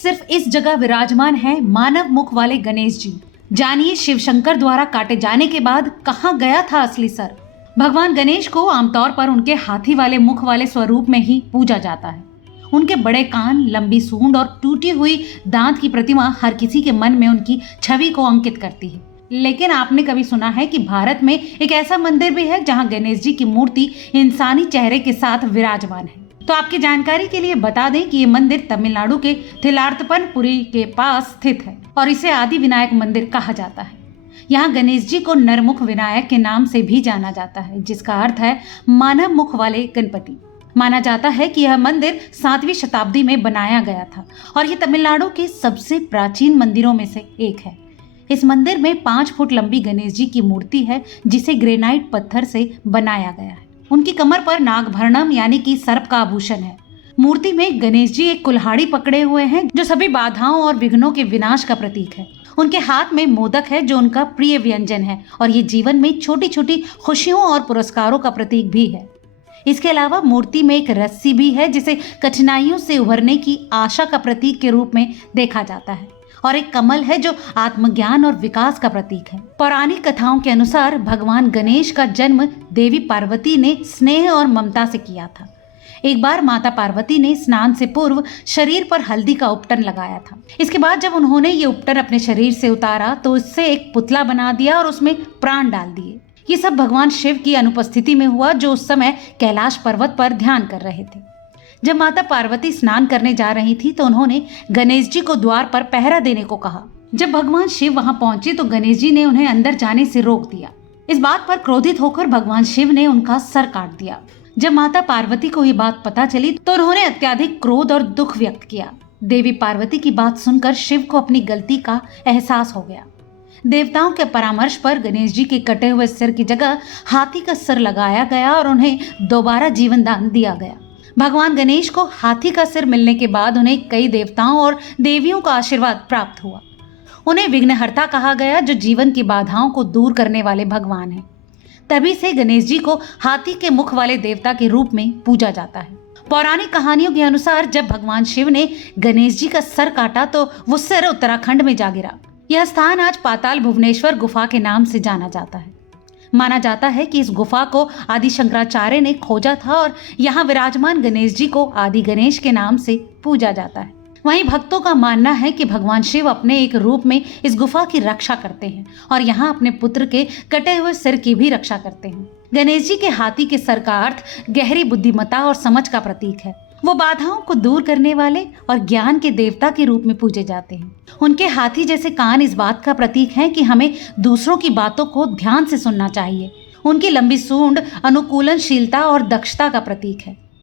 सिर्फ इस जगह विराजमान है मानव मुख वाले गणेश जी। जानिए शिव शंकर द्वारा काटे जाने के बाद कहाँ गया था असली सर। भगवान गणेश को आमतौर पर उनके हाथी वाले मुख वाले स्वरूप में ही पूजा जाता है। उनके बड़े कान, लंबी सूंड और टूटी हुई दांत की प्रतिमा हर किसी के मन में उनकी छवि को अंकित करती है। लेकिन आपने कभी सुना है कि भारत में एक ऐसा मंदिर भी है जहां गणेश जी की मूर्ति इंसानी चेहरे के साथ विराजमान है? तो आपकी जानकारी के लिए बता दें कि ये मंदिर तमिलनाडु के थिलार्थपनपुरी के पास स्थित है और इसे आदि विनायक मंदिर कहा जाता है। यहाँ गणेश जी को नरमुख विनायक के नाम से भी जाना जाता है, जिसका अर्थ है मानव मुख वाले गणपति। माना जाता है कि यह मंदिर 7वीं शताब्दी में बनाया गया था और ये तमिलनाडु के सबसे प्राचीन मंदिरों में से एक है। इस मंदिर में 5 फुट लंबी गणेश जी की मूर्ति है, जिसे ग्रेनाइट पत्थर से बनाया गया है। उनकी कमर पर नागभरणम यानी कि सर्प का आभूषण है। मूर्ति में गणेश जी एक कुल्हाड़ी पकड़े हुए हैं, जो सभी बाधाओं और विघ्नों के विनाश का प्रतीक है। उनके हाथ में मोदक है, जो उनका प्रिय व्यंजन है और ये जीवन में छोटी छोटी खुशियों और पुरस्कारों का प्रतीक भी है। इसके अलावा मूर्ति में एक रस्सी भी है, जिसे कठिनाइयों से उभरने की आशा का प्रतीक के रूप में देखा जाता है, और एक कमल है जो आत्मज्ञान और विकास का प्रतीक है। पौराणिक कथाओं के अनुसार भगवान गणेश का जन्म देवी पार्वती ने स्नेह और ममता से किया था। एक बार माता पार्वती ने स्नान से पूर्व शरीर पर हल्दी का उपटन लगाया था। इसके बाद जब उन्होंने ये उपटन अपने शरीर से उतारा तो इससे एक पुतला बना दिया और उसमें प्राण डाल दिए। ये सब भगवान शिव की अनुपस्थिति में हुआ, जो उस समय कैलाश पर्वत पर ध्यान कर रहे थे। जब माता पार्वती स्नान करने जा रही थी तो उन्होंने गणेश जी को द्वार पर पहरा देने को कहा। जब भगवान शिव वहां पहुंचे तो गणेश जी ने उन्हें अंदर जाने से रोक दिया। इस बात पर क्रोधित होकर भगवान शिव ने उनका सर काट दिया। जब माता पार्वती को ये बात पता चली तो उन्होंने अत्यधिक क्रोध और दुख व्यक्त किया। देवी पार्वती की बात सुनकर शिव को अपनी गलती का एहसास हो गया। देवताओं के परामर्श पर गणेश जी के कटे हुए सिर की जगह हाथी का सिर लगाया गया और उन्हें दोबारा जीवन दान दिया गया। भगवान गणेश को हाथी का सिर मिलने के बाद उन्हें कई देवताओं और देवियों का आशीर्वाद प्राप्त हुआ। उन्हें विघ्नहर्ता कहा गया, जो जीवन की बाधाओं को दूर करने वाले भगवान हैं। तभी से गणेश जी को हाथी के मुख वाले देवता के रूप में पूजा जाता है। पौराणिक कहानियों के अनुसार जब भगवान शिव ने गणेश जी का सर काटा तो वो सिर उत्तराखंड में जा गिरा। यह स्थान आज पाताल भुवनेश्वर गुफा के नाम से जाना जाता है। माना जाता है कि इस गुफा को आदि शंकराचार्य ने खोजा था और यहाँ विराजमान गणेश जी को आदि गणेश के नाम से पूजा जाता है। वहीं भक्तों का मानना है कि भगवान शिव अपने एक रूप में इस गुफा की रक्षा करते हैं और यहाँ अपने पुत्र के कटे हुए सिर की भी रक्षा करते हैं। गणेश जी के हाथी के सर का अर्थ गहरी बुद्धिमत्ता और समझ का प्रतीक है। वो बाधाओं को दूर करने वाले और ज्ञान के देवता के रूप में पूजे जाते हैं। उनके हाथी जैसे कान इस बात का प्रतीक हैं कि हमें दूसरों की बातों को ध्यान से सुनना चाहिए। उनकी लंबी सूंड अनुकूलनशीलता और दक्षता का प्रतीक है।